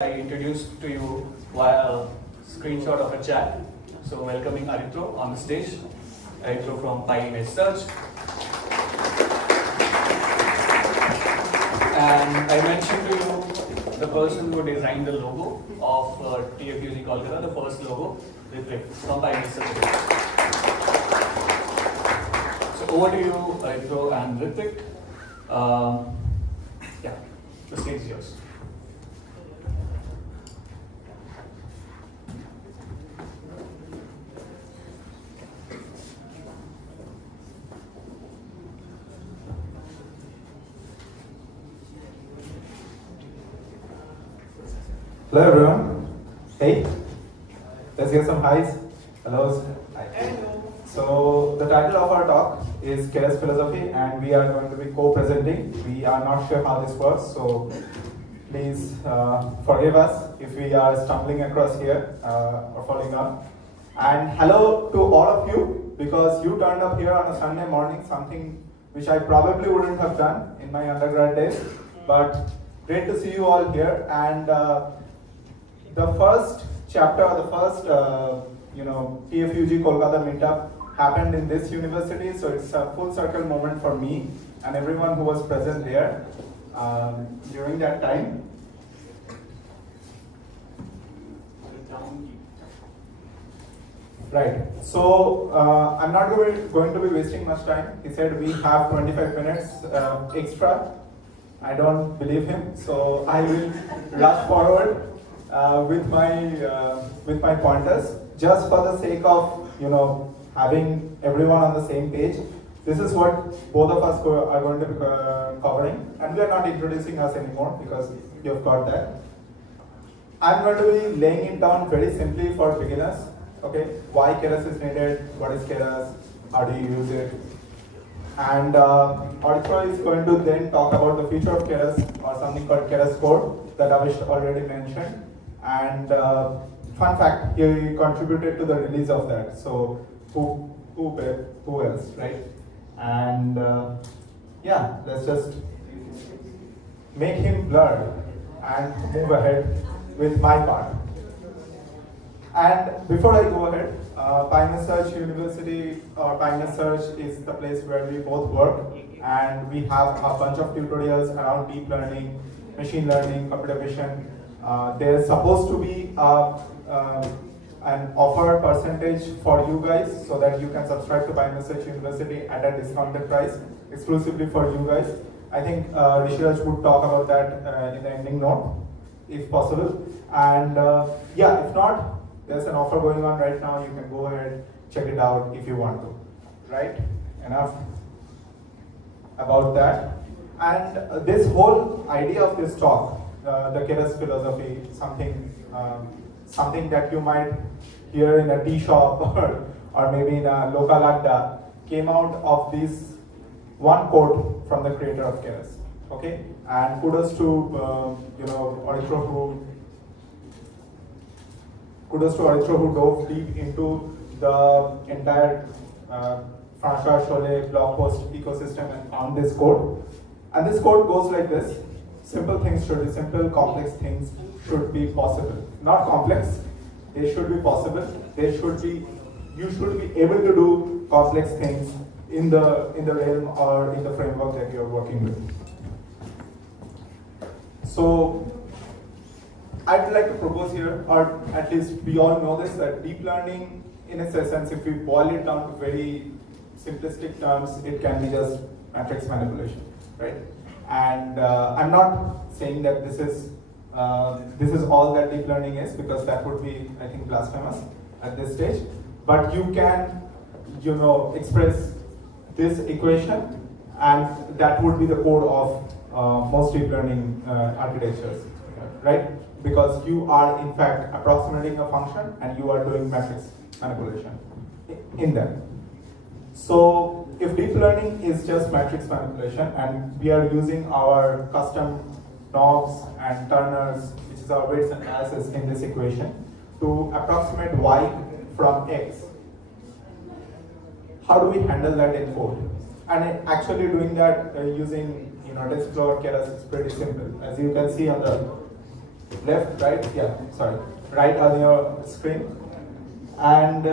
I introduced to you via a screenshot of a chat. So welcoming Aritra on the stage. Aritra from PyImageSearch. And I mentioned to you the person who designed the logo of TFUG Kolkata, the first logo, Ritwik from PyImageSearch. So over to you, Aritra and Ritwik. Yeah, the stage is yours. Hello everyone. Hey. Let's get some highs. Hellos. Hi. So the title of our talk is Keras philosophy, and we are going to be co-presenting. We are not sure how this works, so please forgive us if we are stumbling across here or falling down. And hello to all of you, because you turned up here on a Sunday morning, something which I probably wouldn't have done in my undergrad days. But great to see you all here. And the first chapter, the first TFUG Kolkata meetup happened in this university, so it's a full circle moment for me and everyone who was present there during that time. Right, so I'm not going to be wasting much time. He said we have 25 minutes extra. I don't believe him, so I will rush forward with my pointers, just for the sake of having everyone on the same page. This is what both of us are going to be covering, and we are not introducing us anymore because you've got that. I'm going to be laying it down very simply for beginners. Okay, why Keras is needed, what is Keras, how do you use it, and Aritra is going to then talk about the future of Keras, or something called Keras Code that Avish already mentioned. And fun fact, he contributed to the release of that. So who else, right? And yeah, let's just make him blur and move ahead with my part. And before I go ahead, PyImageSearch University or PyImageSearch is the place where we both work, and we have a bunch of tutorials around deep learning, machine learning, computer vision. There's supposed to be an offer percentage for you guys, so that you can subscribe to PyImageSearch University at a discounted price, exclusively for you guys. I think Rishiraj would talk about that in the ending note, if possible. And yeah, if not, there's an offer going on right now. You can go ahead, check it out if you want to. Right? Enough about that. And this whole idea of this talk, the Keras philosophy, something that you might hear in a tea shop or maybe in a local adda, came out of this one quote from the creator of Keras. Okay, and kudos to Aritra who dove deep into the entire François Chollet blog post ecosystem and on this code. And this code goes like this: simple things should be simple, complex things should be possible. Not complex, they should be possible. You should be able to do complex things in the realm or in the framework that you're working with. So I'd like to propose here, or at least we all know this, that deep learning, in its essence, if we boil it down to very simplistic terms, it can be just matrix manipulation, right? And I'm not saying that this is all that deep learning is, because that would be, I think, blasphemous at this stage. But you can, express this equation, and that would be the core of most deep learning architectures, right? Because you are in fact approximating a function and you are doing matrix manipulation in them. So if deep learning is just matrix manipulation and we are using our custom knobs and turners, which is our weights and biases in this equation, to approximate y from x, how do we handle that in code? And actually doing that using TensorFlow or Keras is pretty simple. As you can see on the left, right, yeah, sorry, right on your screen. And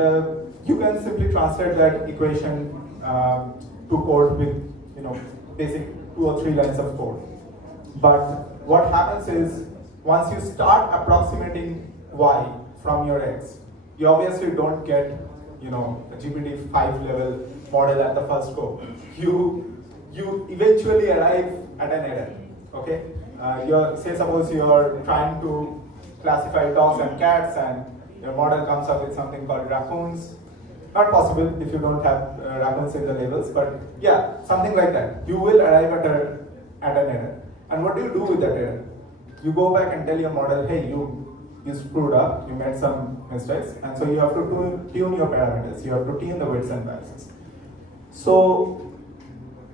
you can simply translate that equation to code with, basic 2 or 3 lines of code. But what happens is, once you start approximating y from your x, you obviously don't get, a GPT-5 level model at the first go. You eventually arrive at an error. Okay, say suppose you are trying to classify dogs and cats, and your model comes up with something called raccoons. Not possible if you don't have raccoons in the labels, but yeah, something like that. You will arrive at an error. And what do you do with that error? You go back and tell your model, hey, you screwed up, you made some mistakes, and so you have to tune your parameters. You have to tune the weights and biases. So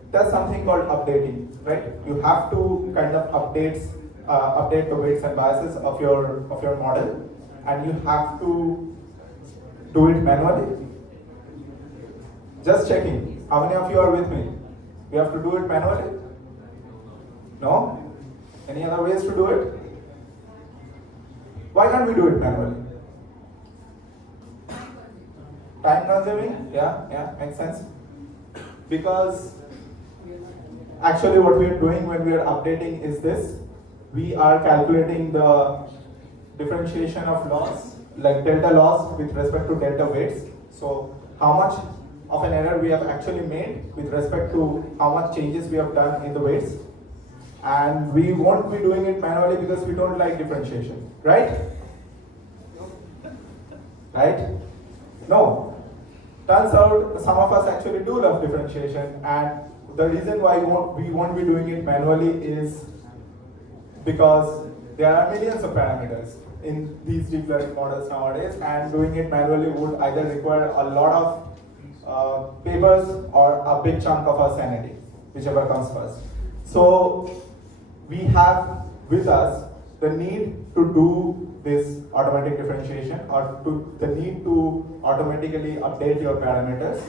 that's something called updating, right? You have to kind of update the weights and biases of your model, and you have to do it manually. Just checking. How many of you are with me? You have to do it manually? No? Any other ways to do it? Why can't we do it manually? Time consuming? Yeah, makes sense. Because actually what we are doing when we are updating is this. We are calculating the differentiation of loss, like delta loss with respect to delta weights. So how much of an error we have actually made with respect to how much changes we have done in the weights. And we won't be doing it manually because we don't like differentiation, right? Right? No. Turns out some of us actually do love differentiation, and the reason why we won't be doing it manually is because there are millions of parameters in these deep learning models nowadays, and doing it manually would either require a lot of papers or a big chunk of our sanity, whichever comes first. So we have with us the need to do this automatic differentiation, or the need to automatically update your parameters,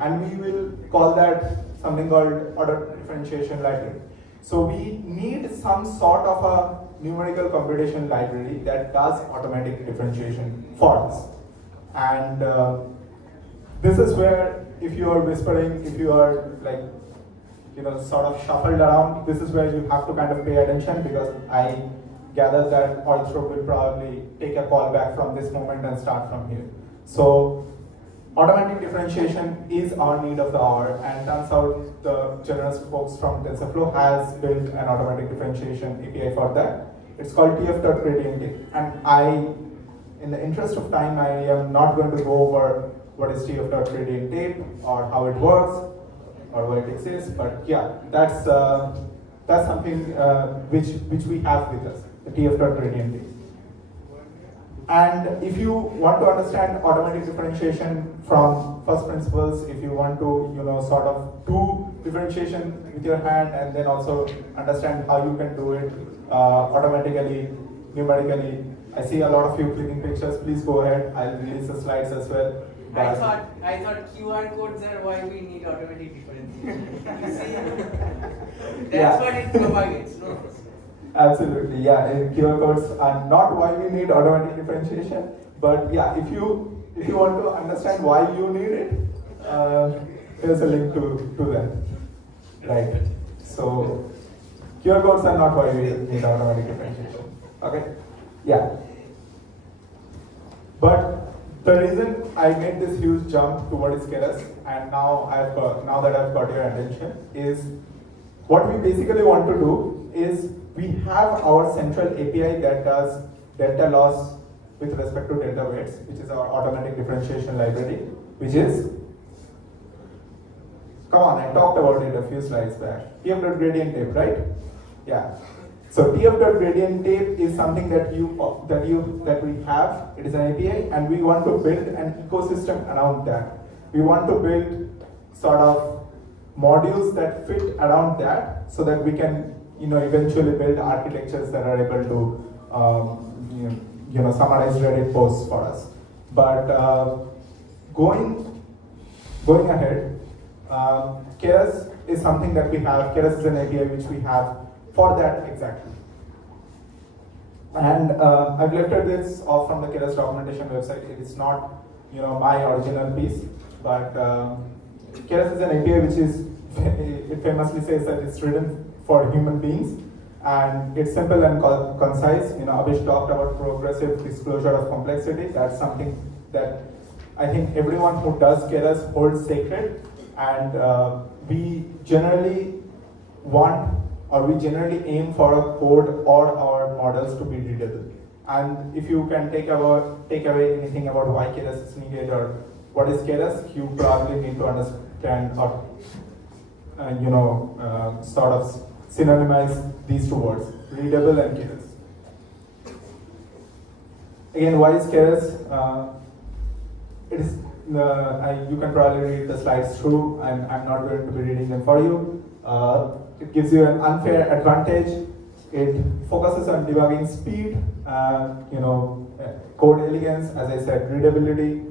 and we will call that something called auto differentiation library. So we need some sort of a numerical computation library that does automatic differentiation for us. And this is where, if you are whispering, if you are like, sort of shuffled around, this is where you have to kind of pay attention, because I gather that Aritra will probably take a call back from this moment and start from here. So automatic differentiation is our need of the hour, and turns out the generous folks from TensorFlow has built an automatic differentiation API for that. It's called TF.gradient, and in the interest of time, I am not going to go over what is TF.gradient tape or how it works or why it exists, but yeah, that's something which we have with us, the TF.gradient tape. And if you want to understand automatic differentiation from first principles, if you want to sort of do differentiation with your hand, and then also understand how you can do it automatically, numerically, I see a lot of you clicking pictures. Please go ahead. I'll release the slides as well. I thought QR codes are why we need automatic differentiation. You see, that's what it provides, no? Absolutely, yeah. QR codes are not why we need automatic differentiation, but yeah, if you want to understand why you need it, here's a link to that. Right. So QR codes are not why we need automatic differentiation. Okay. Yeah. But the reason I made this huge jump towards Keras, and now that I've got your attention, is what we basically want to do is we have our central API that does delta loss with respect to delta weights, which is our automatic differentiation library, which is, come on, I talked about it a few slides back, TF.gradient tape, right? Yeah. So TF.gradient tape is something that we have. It is an API, and we want to build an ecosystem around that. We want to build sort of modules that fit around that, so that we can eventually build architectures that are able to summarize Reddit posts for us. But going ahead, Keras is something that we have. Keras is an API which we have for that exactly. And I've lifted this off from the Keras documentation website. It is not, my original piece, but Keras is an API which is, it famously says that it's written for human beings, and it's simple and concise. Abhish talked about progressive disclosure of complexity. That's something that I think everyone who does Keras holds sacred, and we generally aim for a code or our models to be readable. And if you can take away anything about why Keras is needed or what is Keras, you probably need to understand or sort of synonymize these two words, readable and Keras. Again, why is Keras? It is you can probably read the slides through. I'm not going to be reading them for you. It gives you an unfair advantage. It focuses on debugging speed, code elegance, as I said, readability.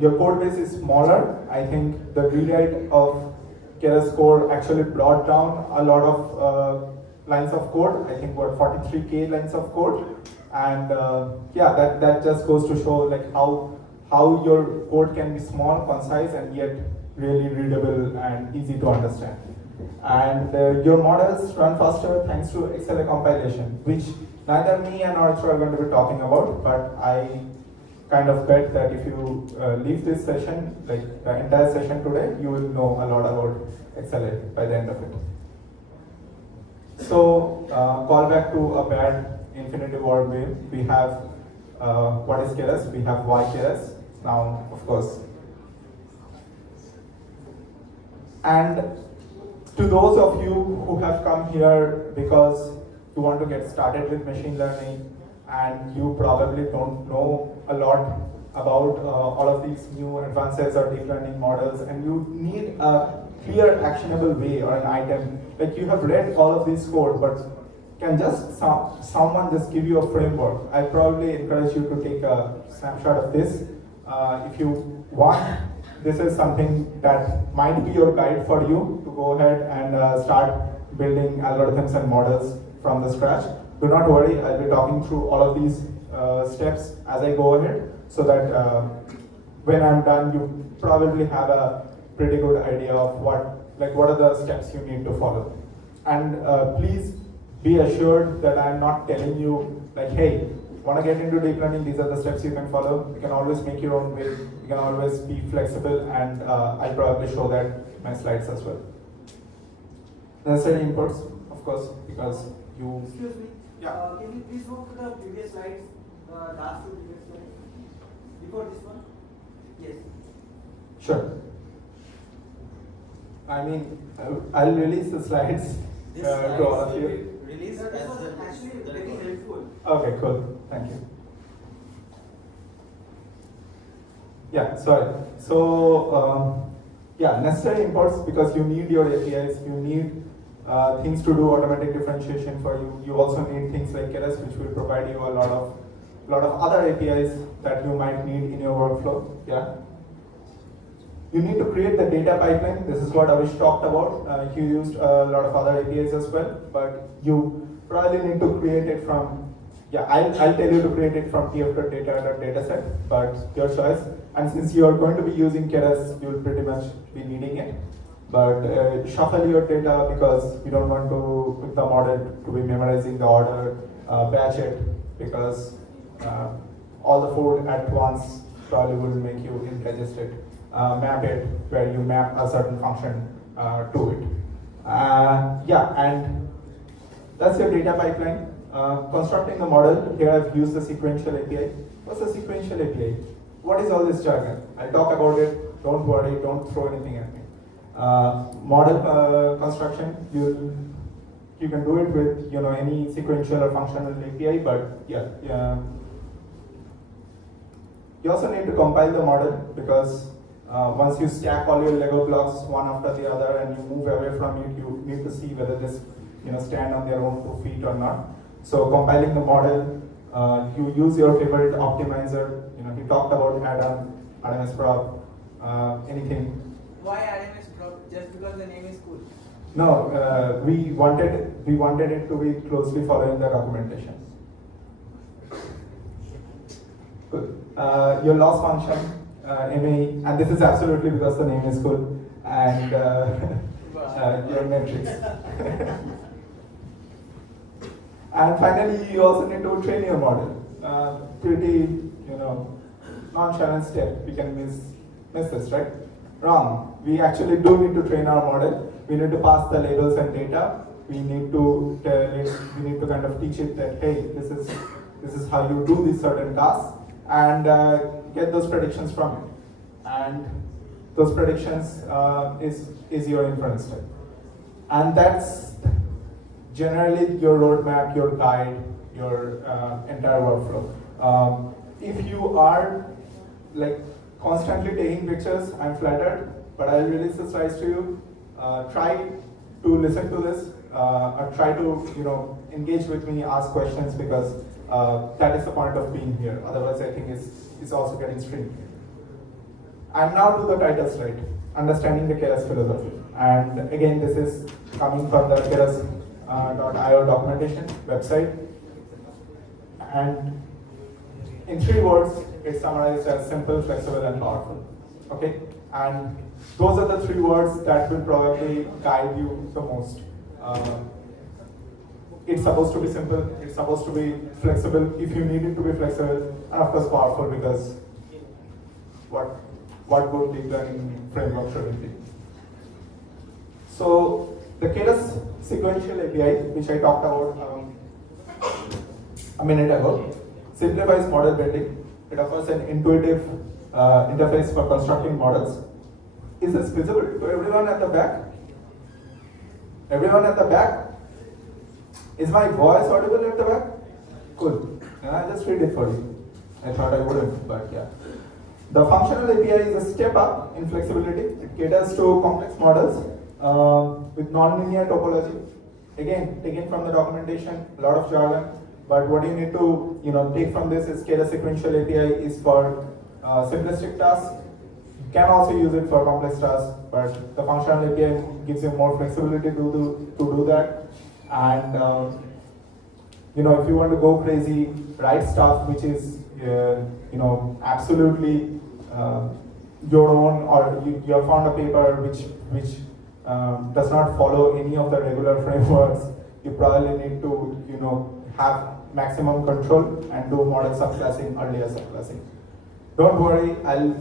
Your code base is smaller. I think the rewrite of Keras core actually brought down a lot of lines of code. I think 43K lines of code, and that just goes to show like how your code can be small, concise, and yet really readable and easy to understand. And your models run faster thanks to XLA compilation, which neither me and Aritra are going to be talking about, but I kind of bet that if you leave this session, like the entire session today, you will know a lot about XLA by the end of it. So, call back to a bad infinitive word wave. We have what is Keras, we have why Keras. Now, of course. And to those of you who have come here because you want to get started with machine learning and you probably don't know a lot about all of these new advances or deep learning models, and you need a clear actionable way or an item, like you have read all of this code, but can just someone just give you a framework? I probably encourage you to take a snapshot of this. If you want, this is something that might be your guide for you to go ahead and start building algorithms and models from the scratch. Do not worry, I'll be talking through all of these steps as I go ahead, so that when I'm done, you probably have a pretty good idea of what are the steps you need to follow. And please be assured that I'm not telling you like, hey, want to get into deep learning, these are the steps you can follow. You can always make your own way, you can always be flexible, and I'll probably show that in my slides as well. Necessary inputs, of course, because you... Excuse me. Yeah. Can you please go to the previous slides, last two previous slides? Before this one? Yes. Sure. I mean, I'll release the slides to all of you. Release as was actually very helpful. Okay, cool. Thank you. Yeah, sorry. So, necessary imports, because you need your APIs, you need things to do automatic differentiation for you. You also need things like Keras, which will provide you a lot of other APIs that you might need in your workflow. Yeah. You need to create the data pipeline. This is what Avish talked about. He used a lot of other APIs as well, but you probably need to create it from, I'll tell you to create it from TFUG data set, but your choice. And since you are going to be using Keras, you'll pretty much be needing it. But shuffle your data, because you don't want the model to be memorizing the order, batch it, because all the food at once probably will make you indigested. Map it where you map a certain function to it. And that's your data pipeline. Constructing the model, here I've used the sequential API. What's the sequential API? What is all this jargon? I'll talk about it, don't worry, don't throw anything at me. Model construction, you can do it with any sequential or functional API, but you also need to compile the model, because once you stack all your Lego blocks one after the other and you move away from it, you need to see whether this stand on their own 2 feet or not. So compiling the model, you use your favorite optimizer. He talked about RMS prop, anything. Why RMS prop? Just because the name is cool? No, we wanted it to be closely following the documentation. Good. Your loss function, MAE, and this is absolutely because the name is cool, and your metrics. And finally, you also need to train your model. Pretty, nonchalant step. We can miss this, right? Wrong. We actually do need to train our model. We need to pass the labels and data. We need to kind of teach it that, hey, this is how you do these certain tasks, and get those predictions from it. And those predictions is your inference step. And that's generally your roadmap, your guide, your entire workflow. If you are like constantly taking pictures, I'm flattered, but I'll release the slides to you. Try to listen to this, or try to engage with me, ask questions, because that is the point of being here. Otherwise, I think it's also getting streamed. And now to the title slide, Understanding the Keras Philosophy. And again, this is coming from the Keras.io documentation website. And in 3 words, it's summarized as simple, flexible, and powerful. Okay? And those are the 3 words that will probably guide you the most. It's supposed to be simple, it's supposed to be flexible if you need it to be flexible, and of course powerful, because what good deep learning framework should it be? So the Keras sequential API, which I talked about a minute ago, simplifies model building. It offers an intuitive interface for constructing models. Is this visible to everyone at the back? Everyone at the back? Is my voice audible at the back? Cool. I'll just read it for you. I thought I wouldn't, but yeah. The functional API is a step up in flexibility. It caters to complex models with nonlinear topology. Again, taken from the documentation, a lot of jargon. But what you need to take from this is Keras sequential API is for simplistic tasks. You can also use it for complex tasks, but the functional API gives you more flexibility to do that. And if you want to go crazy, write stuff which is absolutely your own, or you have found a paper which does not follow any of the regular frameworks, you probably need to have maximum control and do model subclassing, earlier subclassing. Don't worry, I'll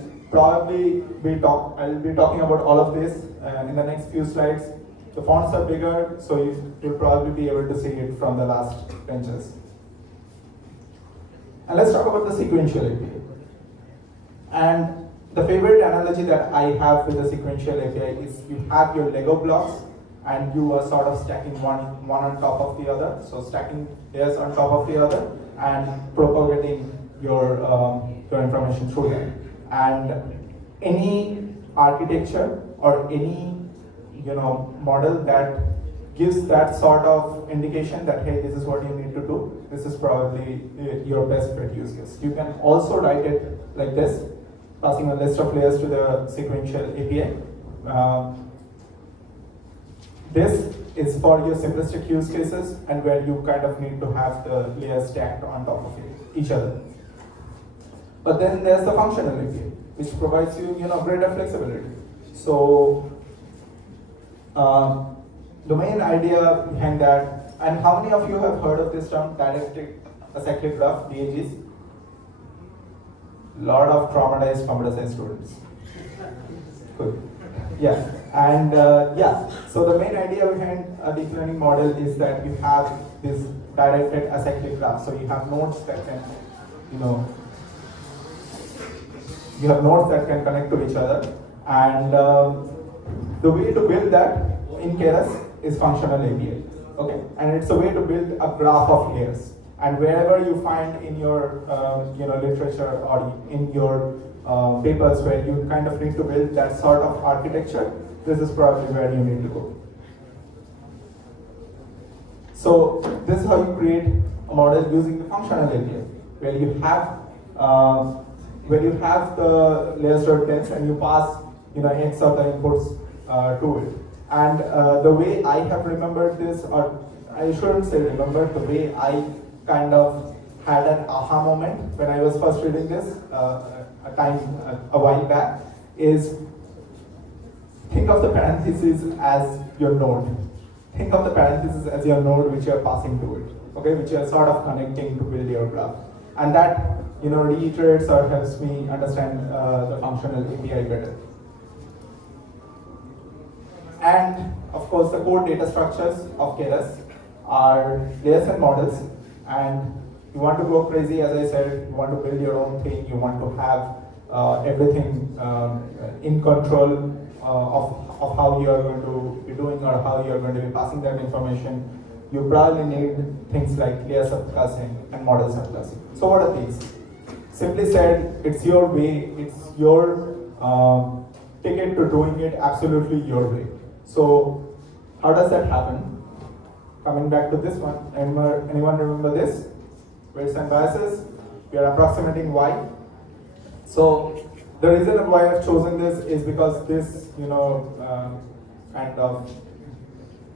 be talking about all of this in the next few slides. The fonts are bigger, so you'll probably be able to see it from the last benches. And let's talk about the sequential API. And the favorite analogy that I have with the sequential API is you have your Lego blocks and you are sort of stacking one on top of the other. So stacking layers on top of the other and propagating your information through them. And any architecture or any model that gives that sort of indication that, hey, this is what you need to do, this is probably your best fit use case. You can also write it like this, passing a list of layers to the sequential API. This is for your simplistic use cases and where you kind of need to have the layers stacked on top of each other. But then there's the functional API, which provides you greater flexibility. So the main idea behind that, and how many of you have heard of this term, directed acyclic graph, DAGs? Lot of traumatized computer science students. Good. Yeah, and so the main idea behind a deep learning model is that you have this directed acyclic graph. So you have nodes that can, connect to each other, and the way to build that in Keras is functional API. Okay, and it's a way to build a graph of layers. And wherever you find in your literature or in your papers where you kind of need to build that sort of architecture, this is probably where you need to go. So this is how you create a model using the functional API, where you have the layers.dense and you pass X of the inputs to it. And the way I have remembered this, or I shouldn't say remembered, the way I kind of had an aha moment when I was first reading this a while back is think of the parentheses as your node. Think of the parentheses as your node which you are passing to it, okay, which you are sort of connecting to build your graph. And that, reiterates or helps me understand the functional API better. And of course, the core data structures of Keras are layers and models. And you want to go crazy, as I said, you want to build your own thing, you want to have everything in control of how you are going to be doing or how you are going to be passing that information. You probably need things like layer subclassing and model subclassing. So what are these? Simply said, it's your way, it's your ticket to doing it absolutely your way. So how does that happen? Coming back to this one, anyone remember this? Weights and biases. We are approximating y. So the reason why I've chosen this is because this, kind of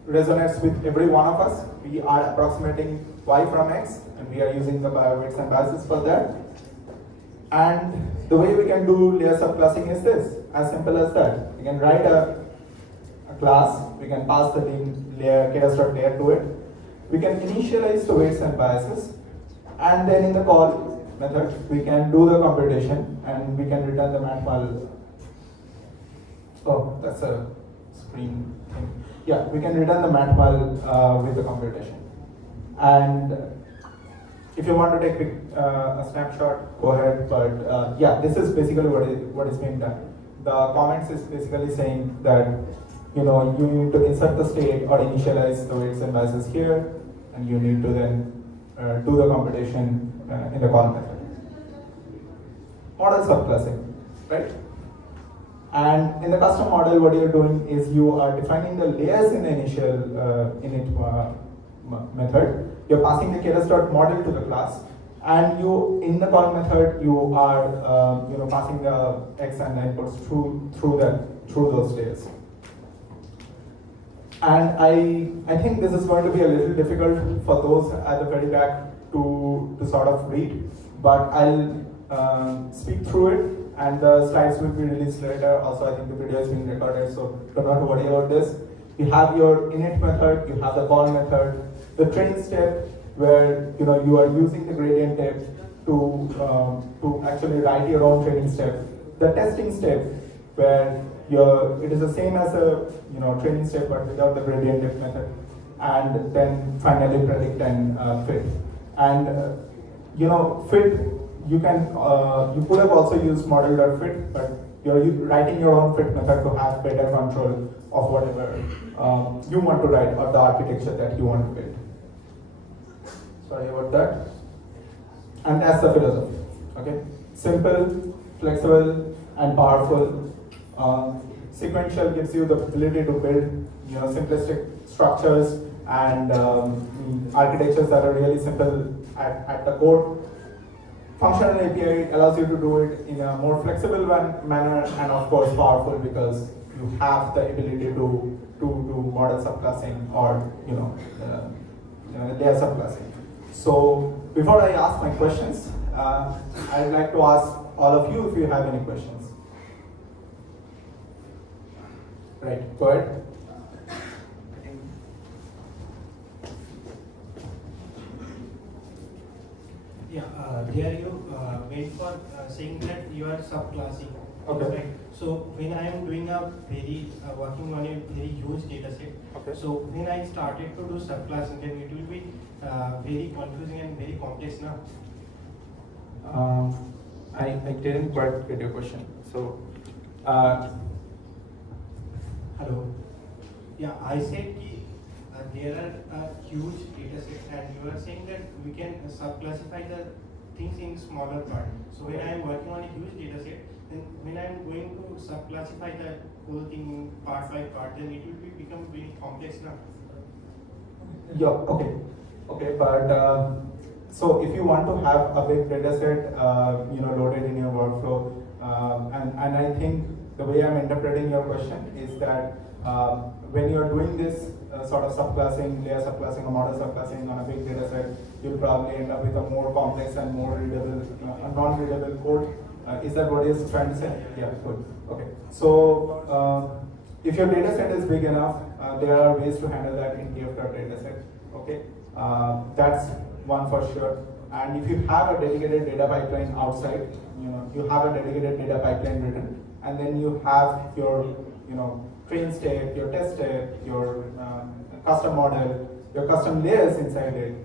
resonates with every one of us. We are approximating y from x, and we are using the weights and biases for that. And the way we can do layer subclassing is this, as simple as that. We can write a class, we can pass the layer Keras.layer to it. We can initialize the weights and biases, and then in the call method, we can do the computation and we can return the matmal. Oh, that's a screen thing. Yeah, we can return the matmal with the computation. And if you want to take a snapshot, go ahead. But yeah, this is basically what is being done. The comments is basically saying that you need to insert the state or initialize the weights and biases here, and you need to then do the computation in the call method. Model subclassing, right? And in the custom model, what you're doing is you are defining the layers in the initial init method. You're passing the Keras.model to the class, and you in the call method you are passing the x and inputs through those layers. And I think this is going to be a little difficult for those at the very back to sort of read, but I'll speak through it, and the slides will be released later. Also, I think the video is being recorded, so do not worry about this. You have your init method, you have the call method, the train step where you are using the gradient step to actually write your own training step, the testing step where it is the same as a training step but without the gradient depth method, and then finally predict and fit. And fit, you could have also used model.fit, but you're writing your own fit method to have better control of whatever you want to write or the architecture that you want to build. Sorry about that. And that's the philosophy. Okay, simple, flexible, and powerful. Sequential gives you the ability to build simplistic structures and architectures that are really simple at the core. Functional API allows you to do it in a more flexible manner, and of course powerful because you have the ability to do model subclassing or layer subclassing. So before I ask my questions, I'd like to ask all of you if you have any questions. Right, go ahead. Yeah, here you wait for saying that you are subclassing. Okay. Right. So when I am doing a working on a very huge data set, Okay. so when I started to do subclassing, then it will be very confusing and very complex now. I didn't quite get your question. So, Hello. Yeah, I said there are huge data sets, and you are saying that we can subclassify the things in smaller part. So when I am working on a huge data set, then when I am going to subclassify the whole thing part by part, then it will become very complex now. yeah, okay, but so if you want to have a big data set, loaded in your workflow, and I think the way I'm interpreting your question is that when you're doing this sort of subclassing, layer subclassing, or model subclassing on a big data set, you'll probably end up with a more complex and more readable, non-readable code. Is that what you're trying to say? Yeah, good. Okay. So if your data set is big enough, there are ways to handle that in TFUG data set. Okay. That's one for sure. And if you have a dedicated data pipeline outside, you have a dedicated data pipeline written, and then you have your, train state, your test state, your custom model, your custom layers inside it.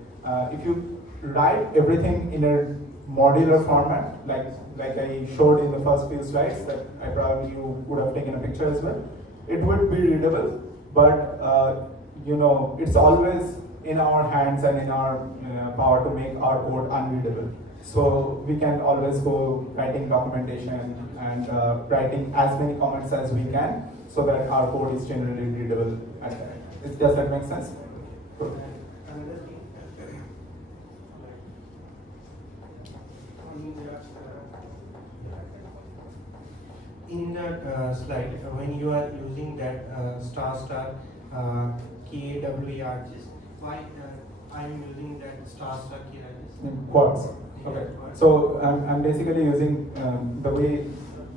If you write everything in a modular format, like I showed in the first few slides, that I probably you would have taken a picture as well, it would be readable, but it's always in our hands and in our power to make our code unreadable. So we can always go writing documentation and writing as many comments as we can so that our code is generally readable at the end. Does that make sense? Good. In that slide, when you are using that star KWARGs, why I'm using that star KWARGs? Quads. Okay. So I'm basically using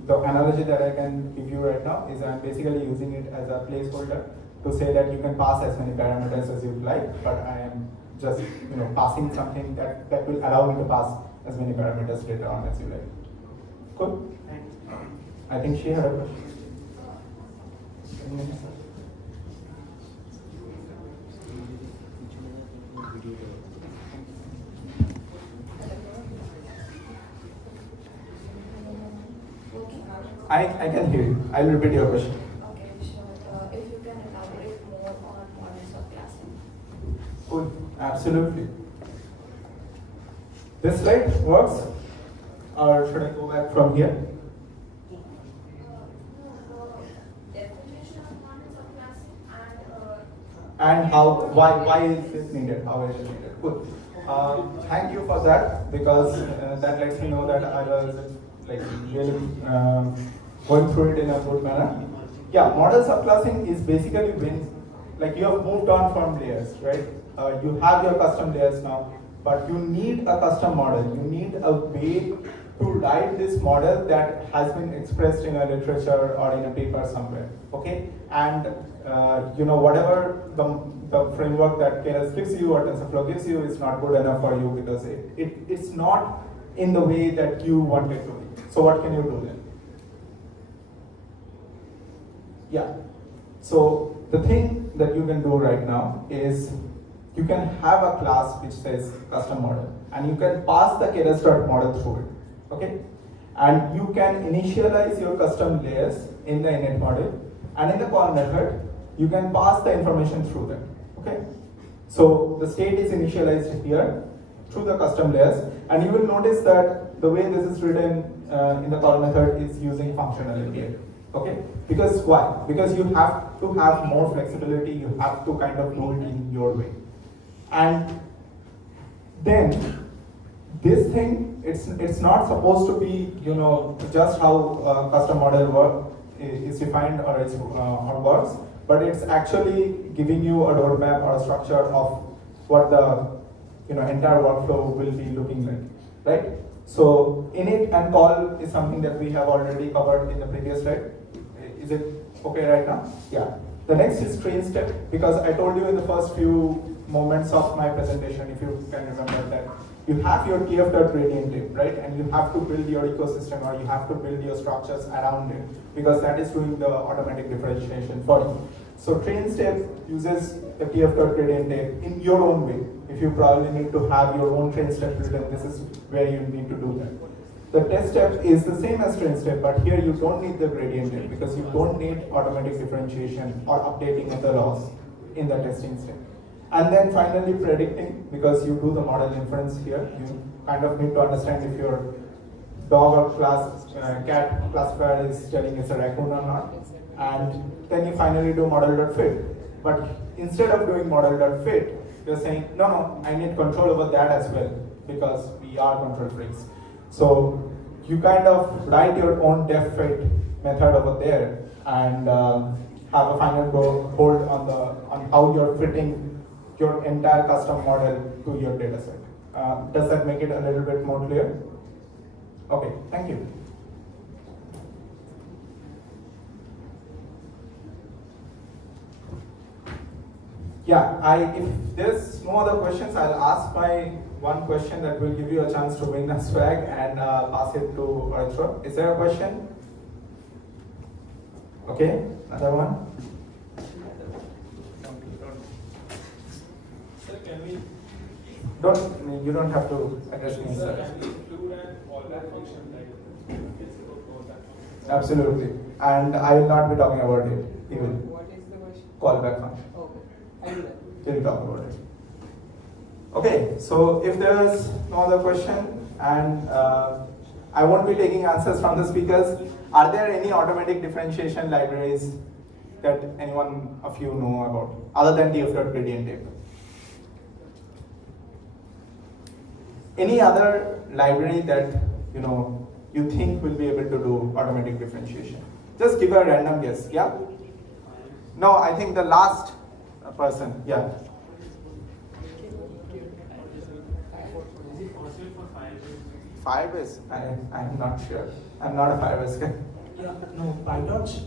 the analogy that I can give you right now is I'm basically using it as a placeholder to say that you can pass as many parameters as you like, but I am just passing something that will allow me to pass as many parameters later on as you like. Cool. I think she had a question. I can hear you. I'll repeat your question. Okay, sure. If you can elaborate more on models of classing. Cool. Absolutely. This slide works? Or should I go back from here? Definition of models of classing And why is it needed? How is it needed? Good. Thank you for that, because that lets me know that I was really going through it in a good manner. Yeah, model subclassing is basically when you have moved on from layers, right? You have your custom layers now, but you need a custom model. You need a way to write this model that has been expressed in a literature or in a paper somewhere, okay? And whatever the framework that Keras gives you or TensorFlow gives you is not good enough for you because it's not in the way that you want it to be. So what can you do then? Yeah. So the thing that you can do right now is you can have a class which says custom model, and you can pass the Keras.model through it. Okay? And you can initialize your custom layers in the init model, and in the call method, you can pass the information through them. Okay? So the state is initialized here through the custom layers, and you will notice that the way this is written in the call method is using functionality. Okay? Because why? Because you have to have more flexibility, you have to kind of do it in your way. And then this thing, it's not supposed to be, just how custom model is defined or works, but it's actually giving you a roadmap or a structure of what the entire workflow will be looking like, right? So init and call is something that we have already covered in the previous slide. Is it okay right now? Yeah. The next is train step, because I told you in the first few moments of my presentation, if you can remember that, you have your TFUG gradient tape, right? And you have to build your ecosystem, or you have to build your structures around it, because that is doing the automatic differentiation for you. So train step uses the TFUG gradient tape in your own way. If you probably need to have your own train step written, this is where you need to do that. The test step is the same as train step, but here you don't need the gradient tape because you don't need automatic differentiation or updating of the laws in the testing step. And then finally predicting, because you do the model inference here, you kind of need to understand if your dog or cat classifier is telling it's a raccoon or not. And then you finally do model.fit. But instead of doing model.fit, you're saying, no, I need control over that as well, because we are control freaks. So you kind of write your own def fit method over there, and have a final hold on how you're fitting your entire custom model to your data set. Does that make it a little bit more clear? Okay, thank you. Yeah, if there's no other questions, I'll ask my one question that will give you a chance to win a swag and pass it to Aritra. Is there a question? Okay, another one. Sir, can we You don't have to address me, sir. include an fallback function like Absolutely. And I will not be talking about it even. What is the question? Callback function. Okay, I'll do that. We'll talk about it. Okay, so if there's no other question, and I won't be taking answers from the speakers, are there any automatic differentiation libraries that anyone of you know about, other than TFUG gradient tape? Any other library that you think will be able to do automatic differentiation? Just give a random guess. Yeah? No, I think the last person. Yeah. Firebase? I'm not sure. I'm not a Firebase guy. Yeah, no, PyTorch.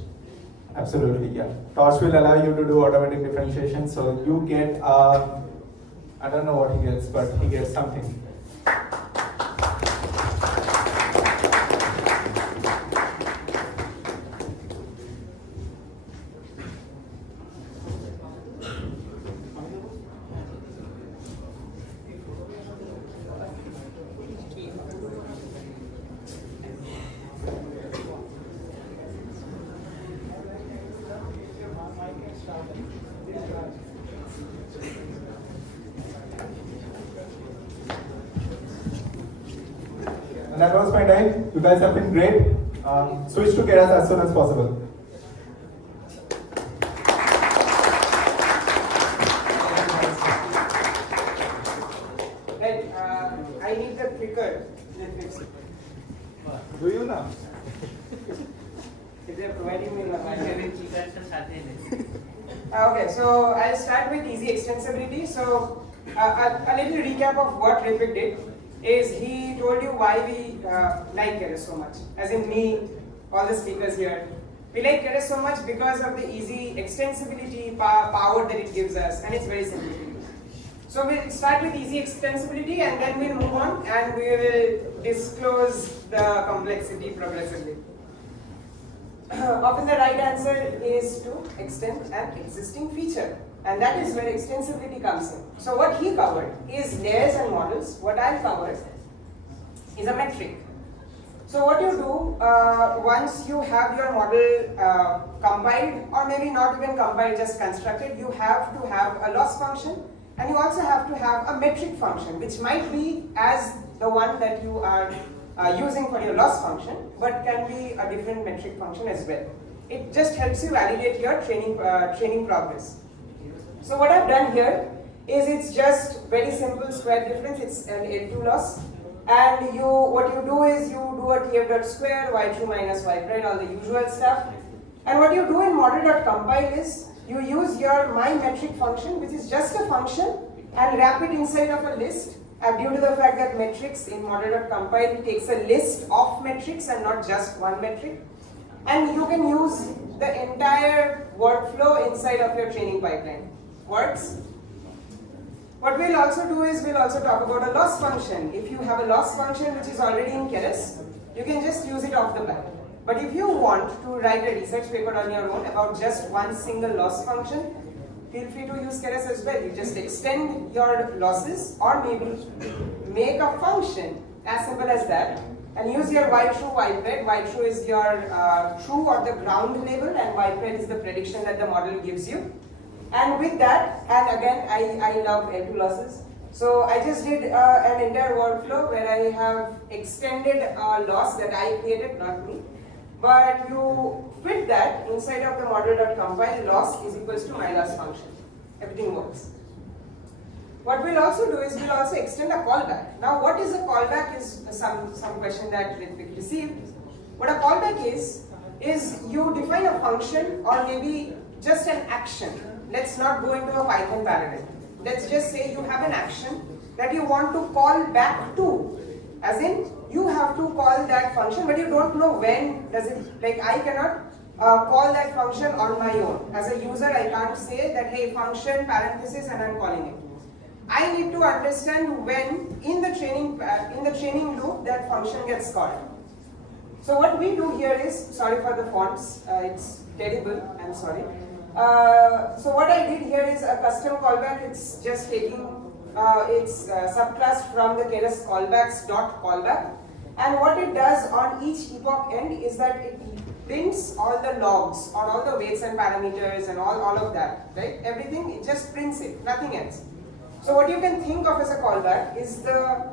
Absolutely, yeah. Torch will allow you to do automatic differentiation, so you get, I don't know what he gets, but he gets something. And that was my time. You guys have been great. Switch to Keras as soon as possible. Right, I need the clicker. Do you now? If they're providing me Okay, so I'll start with easy extensibility. So a little recap of what Ritwik did is he told you why we like Keras so much. As in me, all the speakers here. We like Keras so much because of the easy extensibility power that it gives us, and it's very simple to use. So we'll start with easy extensibility and then we'll move on and we will disclose the complexity progressively. Often the right answer is to extend an existing feature, and that is where extensibility comes in. So what he covered is layers and models. What I'll cover is a metric. So what you do once you have your model compiled, or maybe not even compiled, just constructed, you have to have a loss function, and you also have to have a metric function, which might be as the one that you are using for your loss function, but can be a different metric function as well. It just helps you validate your training progress. So what I've done here is it's just very simple square difference. It's an L2 loss, and what you do is you do a tf.square, y true minus y prime, all the usual stuff. And what you do in model.compile is you use your myMetric function, which is just a function, and wrap it inside of a list. Due to the fact that metrics in model.compile takes a list of metrics and not just one metric. And you can use the entire workflow inside of your training pipeline. Works? What we'll also do is we'll also talk about a loss function. If you have a loss function which is already in Keras, you can just use it off the bat. But if you want to write a research paper on your own about just one single loss function, feel free to use Keras as well. You just extend your losses, or maybe make a function as simple as that, and use your y true, y pred. Y true is your true or the ground label, and y pred is the prediction that the model gives you. And with that, and again, I love L2 losses. So I just did an entire workflow where I have extended a loss that I created, not me. But you fit that inside of the model.compile. Loss is equals to my loss function. Everything works. What we'll also do is we'll also extend a callback. Now, what is a callback is some question that Ritwik received. What a callback is you define a function, or maybe just an action. Let's not go into a Python paradigm. Let's just say you have an action that you want to call back to. As in, you have to call that function, but you don't know when does it, like I cannot call that function on my own. As a user, I can't say that, hey, function parenthesis and I'm calling it. I need to understand when in the training loop that function gets called. So what we do here is, sorry for the fonts, it's terrible, I'm sorry. So what I did here is a custom callback. It's just taking its subclass from the Keras callbacks.callback, and what it does on each epoch end is that it prints all the logs or all the weights and parameters and all of that, right? Everything, it just prints it, nothing else. So what you can think of as a callback is an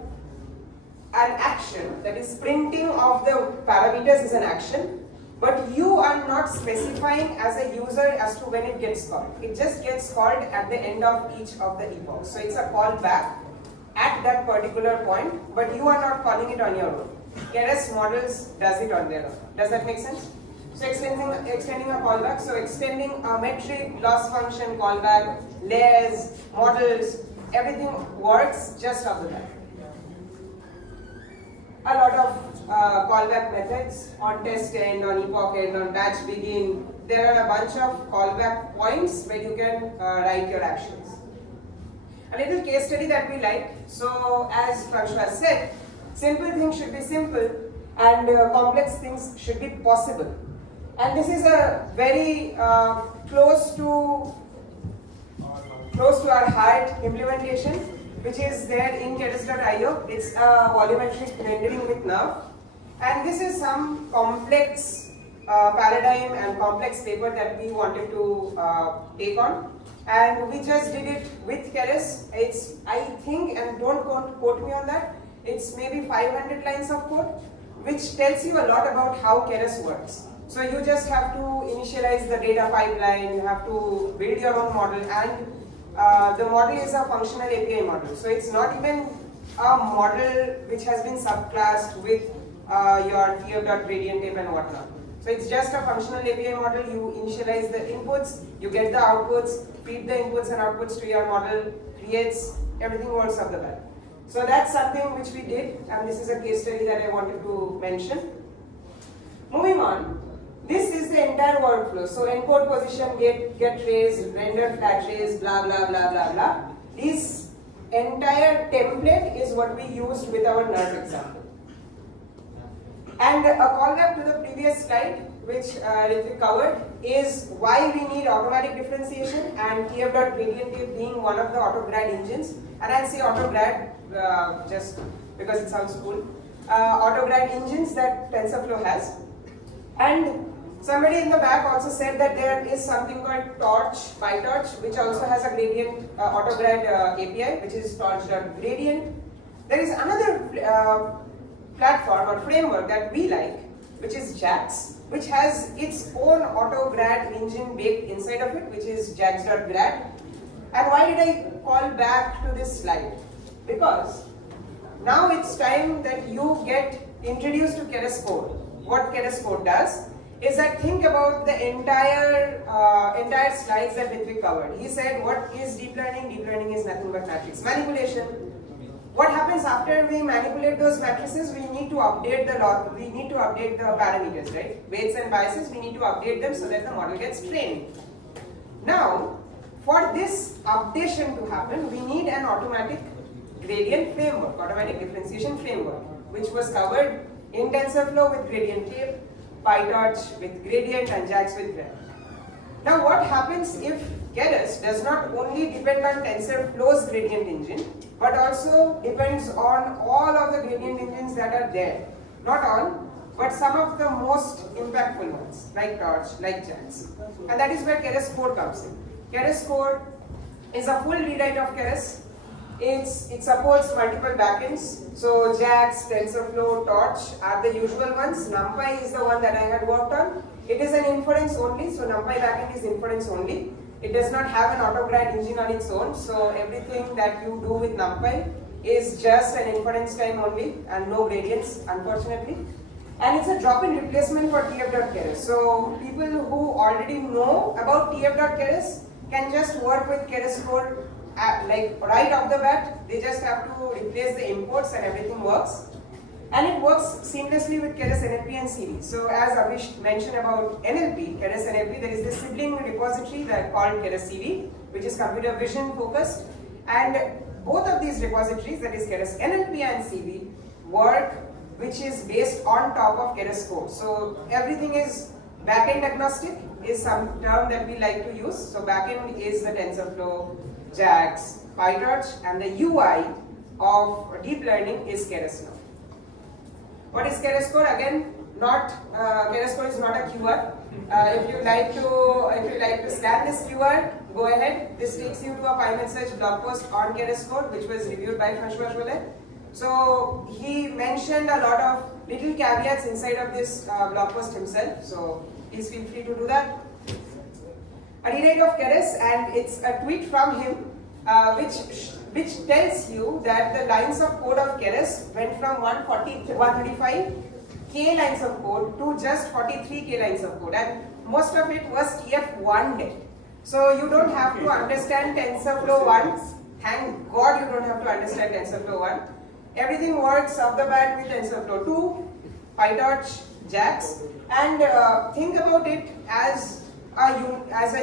action, that is printing of the parameters is an action, but you are not specifying as a user as to when it gets called. It just gets called at the end of each of the epochs. So it's a callback at that particular point, but you are not calling it on your own. Keras models does it on their own. Does that make sense? So extending a callback, so extending a metric, loss function, callback, layers, models, everything works just off the bat. A lot of callback methods on test end, on epoch end, on batch begin. There are a bunch of callback points where you can write your actions. A little case study that we like. So as François said, simple things should be simple and complex things should be possible. And this is a very close to our heart implementation, which is there in Keras.io. It's a volumetric rendering with nerve. And this is some complex paradigm and complex paper that we wanted to take on. And we just did it with Keras. It's, I think, and don't quote me on that, it's maybe 500 lines of code, which tells you a lot about how Keras works. So you just have to initialize the data pipeline, you have to build your own model, and the model is a functional API model. So it's not even a model which has been subclassed with your TF.gradient tape and whatnot. So it's just a functional API model. You initialize the inputs, you get the outputs, feed the inputs and outputs to your model, creates, everything works off the bat. So that's something which we did, and this is a case study that I wanted to mention. Moving on, this is the entire workflow. So encode position, get trace, render flat trace, blah blah blah blah blah. This entire template is what we used with our NERV example. And a callback to the previous slide, which Ritwik covered, is why we need automatic differentiation and TF.gradient tape being one of the AutoGrad engines. And I'll say AutoGrad just because it sounds cool. AutoGrad engines that TensorFlow has. And somebody in the back also said that there is something called PyTorch, which also has a gradient AutoGrad API, which is torch.gradient. There is another platform or framework that we like, which is JAX, which has its own AutoGrad engine baked inside of it, which is jax.grad. And why did I call back to this slide? Because now it's time that you get introduced to Keras code. What Keras code does is that think about the entire slides that Ritwik covered. He said, what is deep learning? Deep learning is nothing but matrix manipulation. What happens after we manipulate those matrices? We need to update the parameters, right? Weights and biases, we need to update them so that the model gets trained. Now, for this updation to happen, we need an automatic gradient framework, automatic differentiation framework, which was covered in TensorFlow with gradient tape, PyTorch with gradient, and JAX with grad. Now, what happens if Keras does not only depend on TensorFlow's gradient engine, but also depends on all of the gradient engines that are there? Not all, but some of the most impactful ones, like Torch, like JAX. And that is where Keras code comes in. Keras code is a full rewrite of Keras. It supports multiple backends. So JAX, TensorFlow, Torch are the usual ones. NumPy is the one that I had worked on. It is an inference only, so NumPy backend is inference only. It does not have an AutoGrad engine on its own, so everything that you do with NumPy is just an inference time only and no gradients, unfortunately. And it's a drop-in replacement for TF.Keras. So people who already know about TF.Keras can just work with Keras code like right off the bat. They just have to replace the imports and everything works. And it works seamlessly with Keras NLP and CV. So as Avish mentioned about NLP, Keras NLP, there is this sibling repository that called Keras CV, which is computer vision focused. And both of these repositories, that is Keras NLP and CV, work which is based on top of Keras code. So everything is backend agnostic, is some term that we like to use. So backend is the TensorFlow, JAX, PyTorch, and the UI of deep learning is Keras now. What is Keras code? Again, not Keras code is not a QR. If you like to scan this QR, go ahead. This takes you to a PyImageSearch blog post on Keras code, which was reviewed by François Jolet. So he mentioned a lot of little caveats inside of this blog post himself. So please feel free to do that. A rewrite of Keras, and it's a tweet from him, which tells you that the lines of code of Keras went from 135 K lines of code to just 43 K lines of code, and most of it was TF1 debt. So you don't have to understand TensorFlow 1. Thank God you don't have to understand TensorFlow 1. Everything works off the bat with TensorFlow 2, PyTorch, JAX, and think about it as a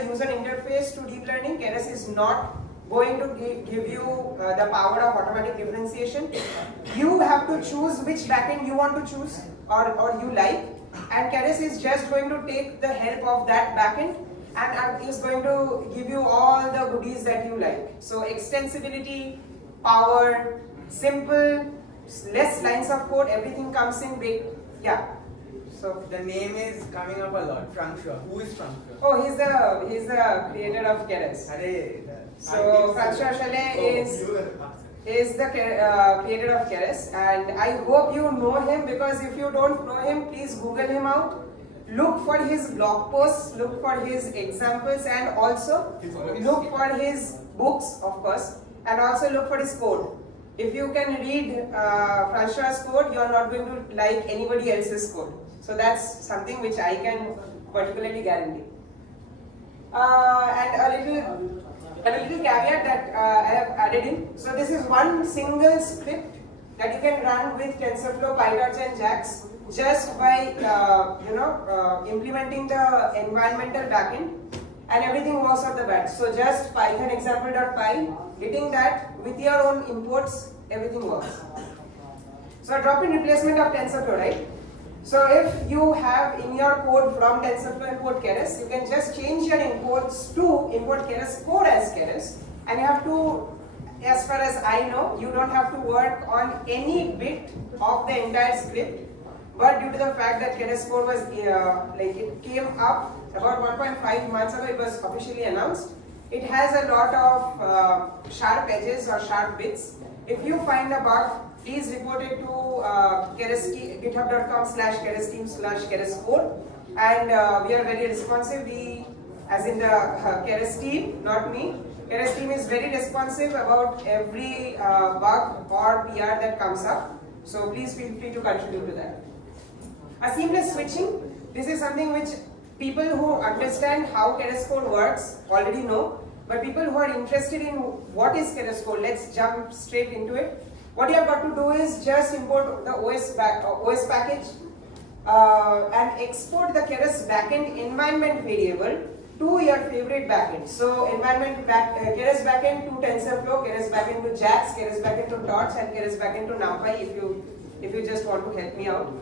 user interface to deep learning. Keras is not going to give you the power of automatic differentiation. You have to choose which backend you want to choose or you like, and Keras is just going to take the help of that backend and is going to give you all the goodies that you like. So extensibility, power, simple, less lines of code, everything comes in big. Yeah. So The name is coming up a lot. François. Who is François? oh, he's the creator of Keras. So François Jolet is the creator of Keras, and I hope you know him, because if you don't know him, please Google him out. Look for his blog posts, look for his examples, and also look for his books, of course, and also look for his code. If you can read François' code, you are not going to like anybody else's code. So that's something which I can particularly guarantee. And a little caveat that I have added in. So this is one single script that you can run with TensorFlow, PyTorch, and JAX just by implementing the environmental backend, and everything works off the bat. So just Python example.py, hitting that with your own imports, everything works. So a drop-in replacement of TensorFlow, right? So if you have in your code from TensorFlow import Keras, you can just change your imports to import Keras code as Keras, and you have to, as far as I know, you don't have to work on any bit of the entire script. But due to the fact that Keras code was it came up about 1.5 months ago, it was officially announced. It has a lot of sharp edges or sharp bits. If you find a bug, please report it to github.com/KerasTeam/KerasCode, and we are very responsive. We, as in the Keras team, not me. Keras team is very responsive about every bug or PR that comes up. So please feel free to contribute to that. A seamless switching. This is something which people who understand how Keras code works already know, but people who are interested in what is Keras code, let's jump straight into it. What you have got to do is just import the OS package and export the Keras backend environment variable to your favorite backend. So Keras backend to TensorFlow, Keras backend to JAX, Keras backend to Torch, and Keras backend to NumPy if you just want to help me out.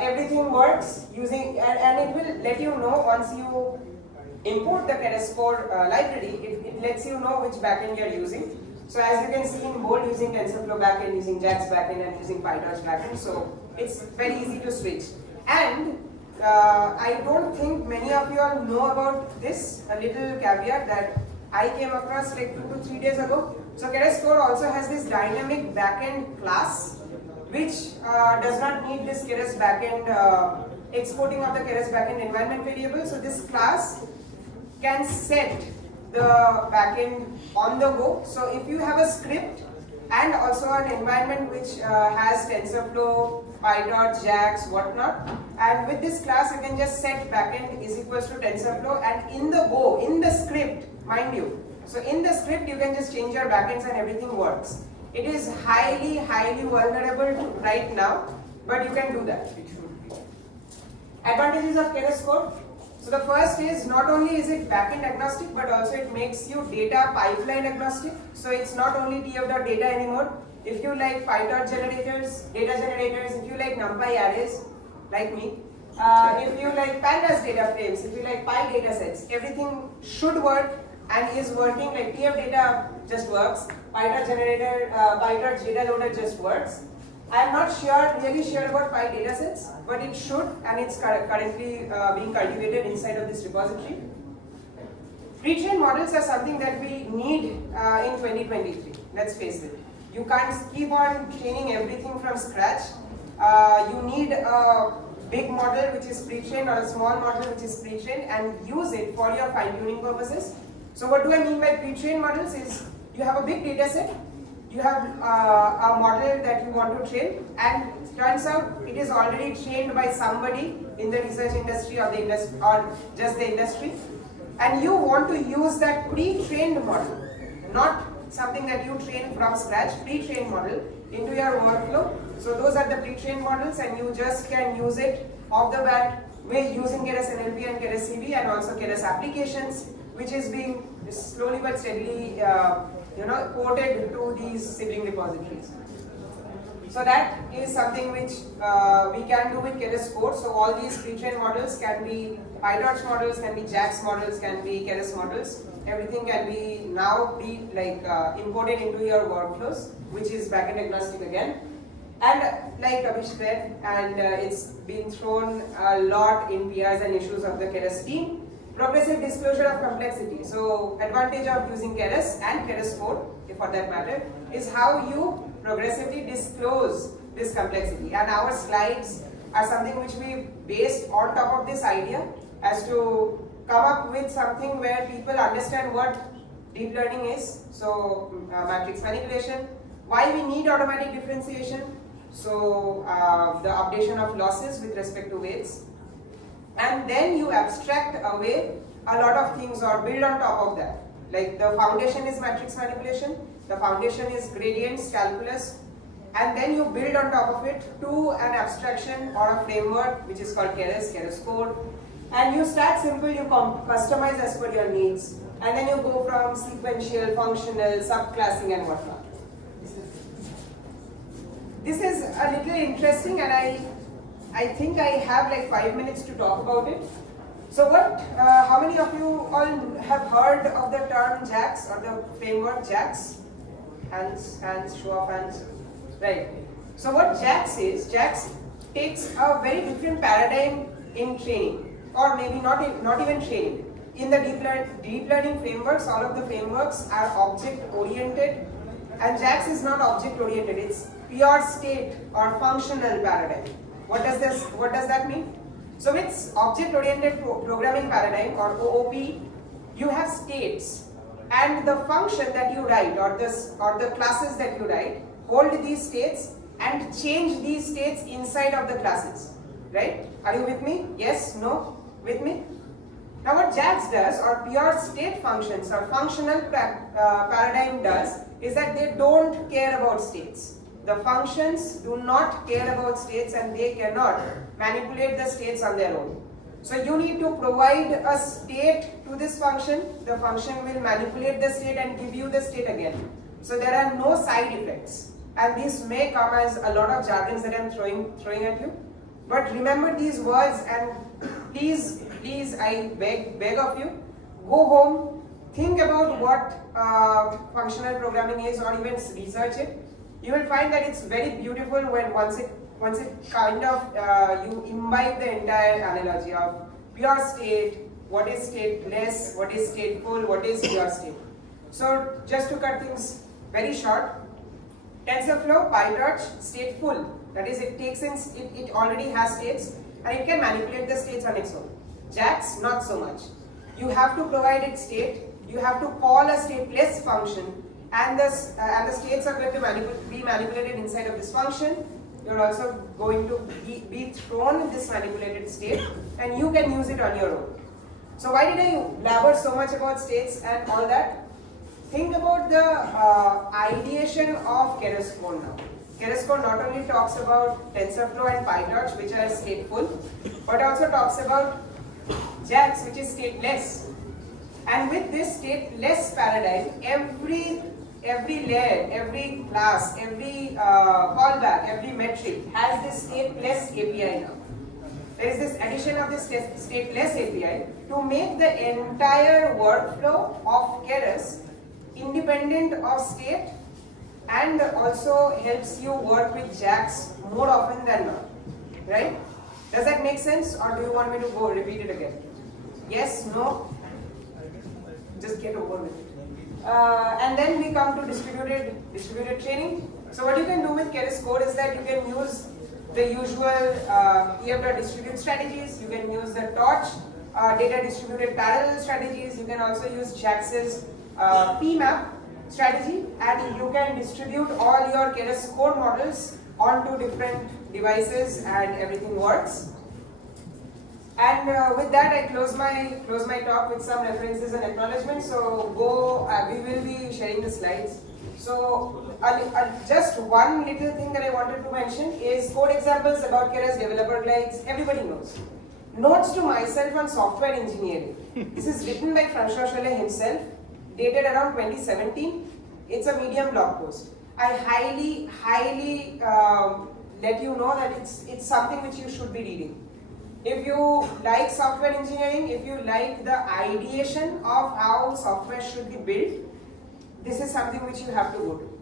Everything works using, and it will let you know once you import the Keras code library, it lets you know which backend you are using. So as you can see in bold, using TensorFlow backend, using JAX backend, and using PyTorch backend. So it's very easy to switch. And I don't think many of you all know about this, a little caveat that I came across like 2 to 3 days ago. So Keras code also has this dynamic backend class, which does not need this Keras backend exporting of the Keras backend environment variable. So this class can set the backend on the go. So if you have a script and also an environment which has TensorFlow PyTorch, JAX, whatnot. And with this class, you can just set backend is equals to TensorFlow, and in the script, mind you. So in the script, you can just change your backends and everything works. It is highly vulnerable right now, but you can do that. Advantages of Keras code. So the first is not only is it backend agnostic, but also it makes you data pipeline agnostic. So it's not only TF.data anymore. If you like PyTorch generators, data generators, if you like NumPy arrays, like me, if you like pandas data frames, if you like Py data sets, everything should work and is working. Like TF data just works, PyTorch generator, PyTorch data loader just works. I am not really sure about Py data sets, but it should, and it's currently being cultivated inside of this repository. Pre-trained models are something that we need in 2023. Let's face it. You can't keep on training everything from scratch. You need a big model which is pre-trained or a small model which is pre-trained and use it for your fine-tuning purposes. So what do I mean by pre-trained models is you have a big data set, you have a model that you want to train, and it turns out it is already trained by somebody in the research industry or just the industry, and you want to use that pre-trained model, not something that you train from scratch, pre-trained model into your workflow. So those are the pre-trained models, and you just can use it off the bat with using Keras NLP and Keras CV and also Keras applications, which is being slowly but steadily ported to these sibling repositories. So that is something which we can do with Keras code. So all these pre-trained models can be PyTorch models, can be JAX models, can be Keras models. Everything can be now imported into your workflows, which is backend agnostic again. And like Abhish said, and it's been thrown a lot in PRs and issues of the Keras team, progressive disclosure of complexity. So advantage of using Keras and Keras code, for that matter, is how you progressively disclose this complexity. And our slides are something which we based on top of this idea as to come up with something where people understand what deep learning is. So matrix manipulation, why we need automatic differentiation, so the updation of losses with respect to weights, and then you abstract away a lot of things or build on top of that. Like the foundation is matrix manipulation, the foundation is gradients, calculus, and then you build on top of it to an abstraction or a framework which is called Keras code. And you start simple, you customize as per your needs, and then you go from sequential, functional, subclassing and whatnot. This is a little interesting, and I think I have like 5 minutes to talk about it. So how many of you all have heard of the term JAX or the framework JAX? Hands, show of hands. Right. So what JAX is, JAX takes a very different paradigm in training, or maybe not even training. In the deep learning frameworks, all of the frameworks are object oriented, and JAX is not object oriented, it's pure state or functional paradigm. What does that mean? So with object oriented programming paradigm or OOP, you have states, and the function that you write or the classes that you write hold these states and change these states inside of the classes, right? Are you with me? Yes? No? With me? Now what JAX does, or pure state functions or functional paradigm does, is that they don't care about states. The functions do not care about states, and they cannot manipulate the states on their own. So you need to provide a state to this function. The function will manipulate the state and give you the state again. So there are no side effects, and this may come as a lot of jargons that I am throwing at you. But remember these words, and please, I beg of you, go home, think about what functional programming is, or even research it. You will find that it's very beautiful when once it kind of you imbibe the entire analogy of pure state, what is stateless, what is stateful, what is pure state. So just to cut things very short, TensorFlow, PyTorch, stateful. That is, it already has states and it can manipulate the states on its own. JAX, not so much. You have to provide it state. You have to call a stateless function, and the states are going to be manipulated inside of this function. you're also going to be thrown in this manipulated state, and you can use it on your own. So why did I blabber so much about states and all that? Think about the ideation of Keras code now. Keras code not only talks about TensorFlow and PyTorch, which are stateful, but also talks about JAX, which is stateless. And with this stateless paradigm, every layer, every class, every callback, every metric has this stateless API now. There is this addition of this stateless API to make the entire workflow of Keras independent of state, and also helps you work with JAX more often than not. Right? Does that make sense, or do you want me to go repeat it again? Yes? No? Just get over with it. And then we come to distributed training. So what you can do with Keras code is that you can use the usual EF.distribute strategies. You can use the torch data distributed parallel strategies. You can also use JAX's PMAP strategy, and you can distribute all your Keras code models onto different devices, and everything works. And with that, I close my talk with some references and acknowledgements. So we will be sharing the slides. So just one little thing that I wanted to mention is code examples about Keras developer guides. Everybody knows. Notes to myself on software engineering. This is written by François Chollet himself, dated around 2017. It's a Medium blog post. I highly let you know that it's something which you should be reading. If you like software engineering, if you like the ideation of how software should be built, this is something which you have to go to.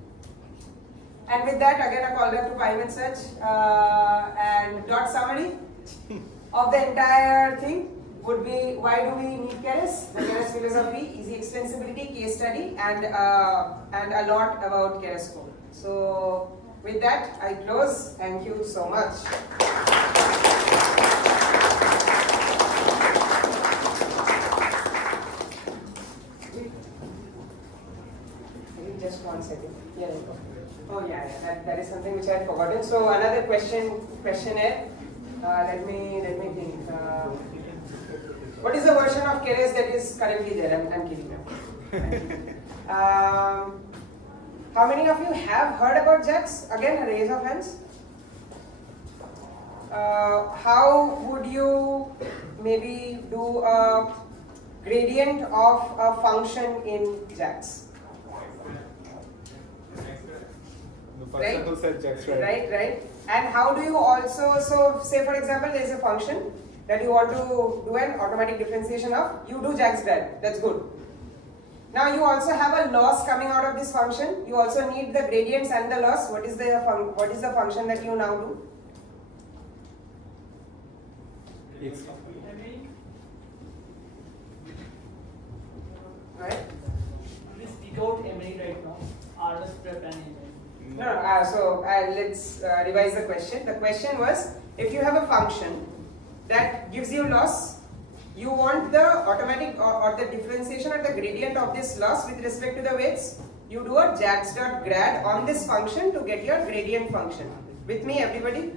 And with that, again, a call back to PyImageSearch and dot summary of the entire thing would be, why do we need Keras? The Keras philosophy, easy extensibility, case study, and a lot about Keras code. So with that, I close. Thank you so much. Just 1 second. Here I go. Oh yeah, that is something which I had forgotten. So another questionnaire. Let me think. What is the version of Keras that is currently there? I'm kidding now. How many of you have heard about JAX? Again, a raise of hands. How would you maybe do a gradient of a function in JAX? Right? Right. And how do you also, so say for example, there is a function that you want to do an automatic differentiation of, you do JAX grad, that's good. Now you also have a loss coming out of this function, you also need the gradients and the loss. What is the function that you now do? Right? Please speak out MA right now, RS prep and MA. No, so let's revise the question. The question was, if you have a function that gives you loss, you want the automatic or the differentiation or the gradient of this loss with respect to the weights, you do a jax.grad on this function to get your gradient function. With me, everybody?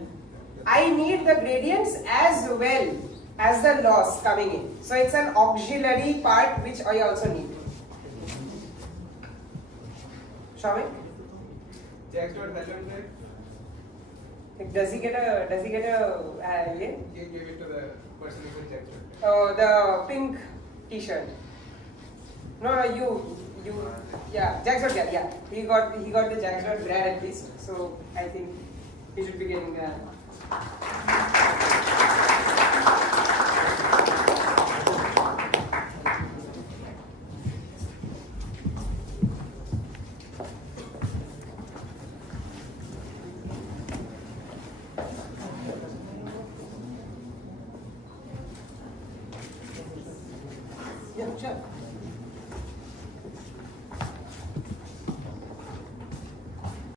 I need the gradients as well as the loss coming in. So it's an auxiliary part which I also need. Shamik? Jax.hello, Does he get a yeah? give it to the person who said Jax. Oh, the pink T-shirt. No, you, yeah, Jax.grad, yeah. He got the Jax.grad at least, so I think he should be getting that. Yeah, sure.